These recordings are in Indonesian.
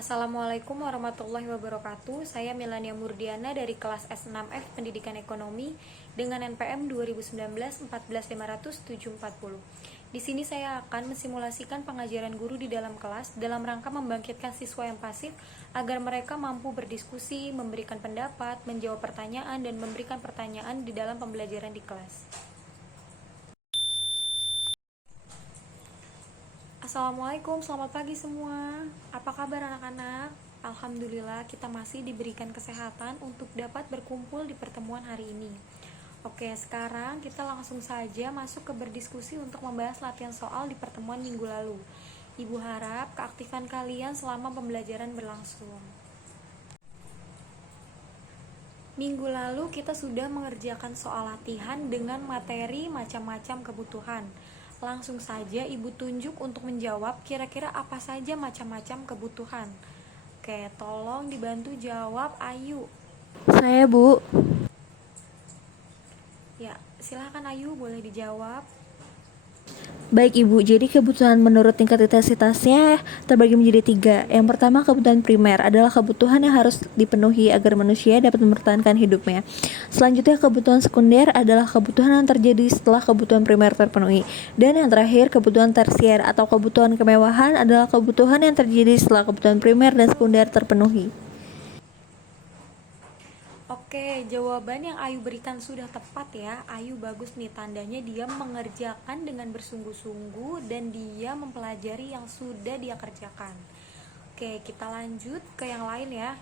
Assalamualaikum warahmatullahi wabarakatuh. Saya Melania Murdiana dari kelas S6F Pendidikan Ekonomi dengan NPM 2019 14500 Di sini saya akan mensimulasikan pengajaran guru di dalam kelas dalam rangka membangkitkan siswa yang pasif agar mereka mampu berdiskusi, memberikan pendapat, menjawab pertanyaan, dan memberikan pertanyaan di dalam pembelajaran di kelas. Assalamualaikum, selamat pagi semua. Apa kabar anak-anak? Alhamdulillah kita masih diberikan kesehatan untuk dapat berkumpul di pertemuan hari ini. Oke, sekarang kita langsung saja masuk ke berdiskusi untuk membahas latihan soal di pertemuan minggu lalu. Ibu harap keaktifan kalian selama pembelajaran berlangsung. Minggu lalu kita sudah mengerjakan soal latihan dengan materi macam-macam kebutuhan. Langsung saja Ibu tunjuk untuk menjawab kira-kira apa saja macam-macam kebutuhan. Oke, tolong dibantu jawab Ayu. Saya, Bu. Ya, silahkan Ayu, boleh dijawab. Baik, Ibu. Jadi kebutuhan menurut tingkat intensitasnya terbagi menjadi 3. Yang pertama, kebutuhan primer adalah kebutuhan yang harus dipenuhi agar manusia dapat mempertahankan hidupnya. Selanjutnya, kebutuhan sekunder adalah kebutuhan yang terjadi setelah kebutuhan primer terpenuhi. Dan yang terakhir, kebutuhan tersier atau kebutuhan kemewahan adalah kebutuhan yang terjadi setelah kebutuhan primer dan sekunder terpenuhi. Oke, jawaban yang Ayu berikan sudah tepat ya. Ayu bagus nih, tandanya dia mengerjakan dengan bersungguh-sungguh dan dia mempelajari yang sudah dia kerjakan. Oke, kita lanjut ke yang lain ya.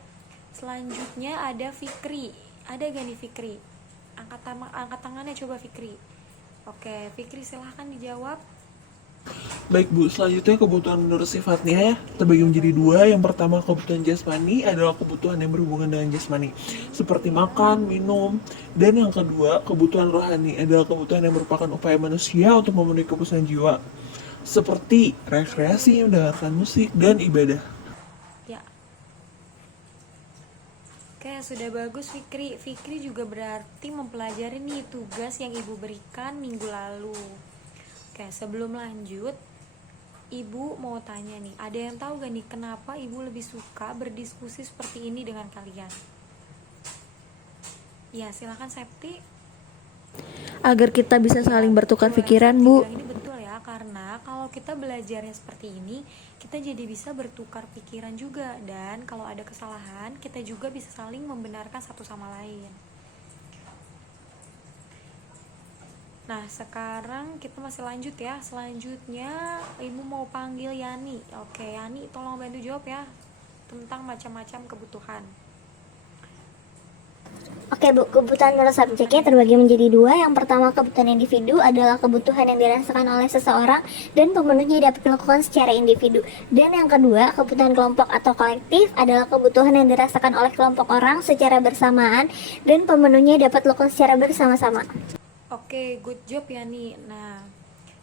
Selanjutnya ada Fikri. Ada gak nih Fikri? Angkat tangannya coba Fikri. Oke, Fikri silahkan dijawab. Baik Bu, selanjutnya kebutuhan menurut sifatnya terbagi menjadi 2. Yang pertama kebutuhan jasmani adalah kebutuhan yang berhubungan dengan jasmani seperti makan, minum. Dan yang kedua kebutuhan rohani adalah kebutuhan yang merupakan upaya manusia untuk memenuhi kebutuhan jiwa seperti rekreasi, mendengarkan musik, dan ibadah. Ya. Oke, sudah bagus Fikri. Fikri juga berarti mempelajari nih tugas yang Ibu berikan minggu lalu. Oke, sebelum lanjut, Ibu mau tanya nih, ada yang tahu gak nih kenapa Ibu lebih suka berdiskusi seperti ini dengan kalian? Ya, silakan Septi. Agar kita bisa saling bertukar pikiran, Bu. Ini betul ya, karena kalau kita belajarnya seperti ini, kita jadi bisa bertukar pikiran juga. Dan kalau ada kesalahan, kita juga bisa saling membenarkan satu sama lain. Nah, sekarang kita masih lanjut ya. Selanjutnya Ibu mau panggil Yani. Oke, Yani tolong bantu jawab ya tentang macam-macam kebutuhan. Oke Bu, kebutuhan menurut subjeknya terbagi menjadi 2. Yang pertama, kebutuhan individu adalah kebutuhan yang dirasakan oleh seseorang dan pemenuhnya dapat dilakukan secara individu. Dan yang kedua, kebutuhan kelompok atau kolektif adalah kebutuhan yang dirasakan oleh kelompok orang secara bersamaan dan pemenuhnya dapat dilakukan secara bersama-sama. Oke, good job Yani. Nah,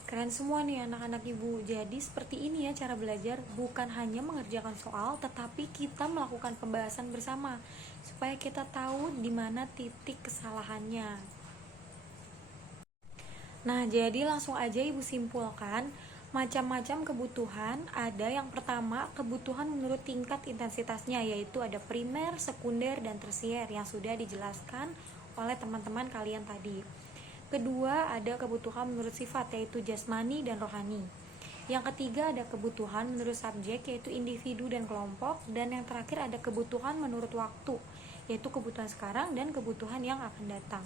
keren semua nih anak-anak Ibu. Jadi seperti ini ya cara belajar, bukan hanya mengerjakan soal, tetapi kita melakukan pembahasan bersama supaya kita tahu di mana titik kesalahannya. Nah, jadi langsung aja Ibu simpulkan macam-macam kebutuhan. Ada yang pertama, kebutuhan menurut tingkat intensitasnya, yaitu ada primer, sekunder, dan tersier yang sudah dijelaskan oleh teman-teman kalian tadi. Kedua, ada kebutuhan menurut sifat, yaitu jasmani dan rohani. Yang ketiga, ada kebutuhan menurut subjek, yaitu individu dan kelompok. Dan yang terakhir, ada kebutuhan menurut waktu, yaitu kebutuhan sekarang dan kebutuhan yang akan datang.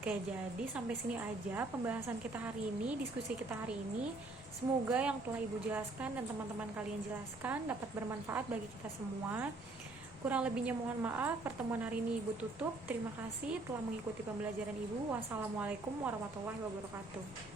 Oke, jadi sampai sini aja pembahasan kita hari ini, diskusi kita hari ini. Semoga yang telah Ibu jelaskan dan teman-teman kalian jelaskan dapat bermanfaat bagi kita semua. Kurang lebihnya mohon maaf. Pertemuan hari ini Ibu tutup. Terima kasih telah mengikuti pembelajaran Ibu. Wassalamualaikum warahmatullahi wabarakatuh.